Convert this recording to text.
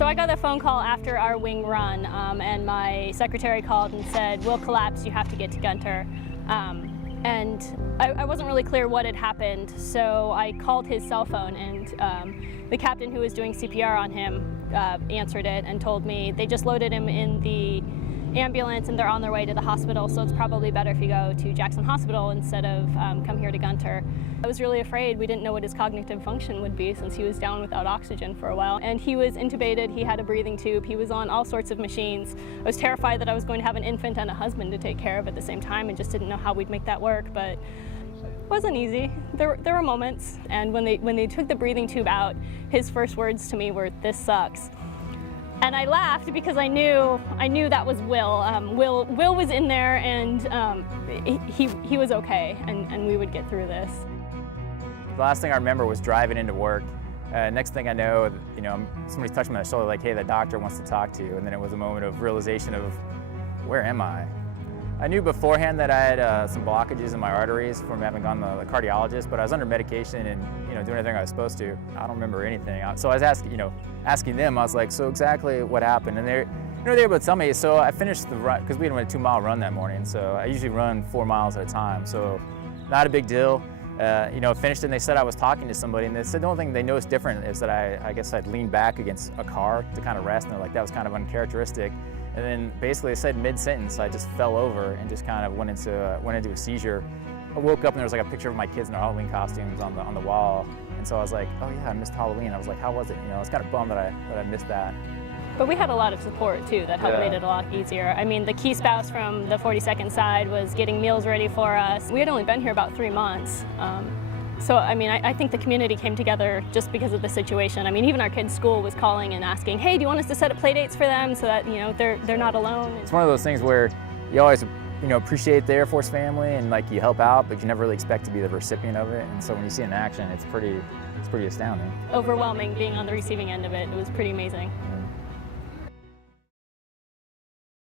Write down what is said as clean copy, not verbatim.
So I got the phone call after our wing run, and my secretary called and said, "We'll collapse, you have to get to Gunter." And I wasn't really clear what had happened, so I called his cell phone, and the captain who was doing CPR on him answered it and told me they just loaded him in the ambulance and they're on their way to the hospital, so it's probably better if you go to Jackson Hospital instead of come here to Gunter. I was really afraid. We didn't know what his cognitive function would be since he was down without oxygen for a while. And he was intubated, he had a breathing tube, he was on all sorts of machines. I was terrified that I was going to have an infant and a husband to take care of at the same time and just didn't know how we'd make that work, but it wasn't easy. There were moments, and when they took the breathing tube out, his first words to me were, "This sucks." And I laughed because I knew that was Will. Will was in there, and he was okay, and we would get through this. The last thing I remember was driving into work. Next thing I know, somebody's touching me on the shoulder like, "Hey, the doctor wants to talk to you." And then it was a moment of realization of, where am I? I knew beforehand that I had some blockages in my arteries from having gone to the cardiologist, but I was under medication and doing everything I was supposed to. I don't remember anything. So I was asking them. I was like, "So exactly what happened?" And they were able to tell me. So I finished the run because we had a 2-mile run that morning. So I usually run 4 miles at a time. So not a big deal. Finished, and they said I was talking to somebody, and they said the only thing they noticed different is that I guess I'd leaned back against a car to kind of rest, and they're like, that was kind of uncharacteristic. And then basically they said mid-sentence I just fell over and just kind of went into a seizure. I woke up and there was like a picture of my kids in their Halloween costumes on the wall, and so I was like, oh yeah, I missed Halloween. I was like, how was it? I was kind of bummed that I missed that. But we had a lot of support too that helped made it a lot easier. I mean, the key spouse from the 42nd side was getting meals ready for us. We had only been here about 3 months. So, I mean, I think the community came together just because of the situation. I mean, even our kids' school was calling and asking, "Hey, do you want us to set up play dates for them so that, they're not alone?" It's one of those things where you always, appreciate the Air Force family and like you help out, but you never really expect to be the recipient of it. And so when you see it in action, it's pretty astounding. Overwhelming being on the receiving end of it. It was pretty amazing.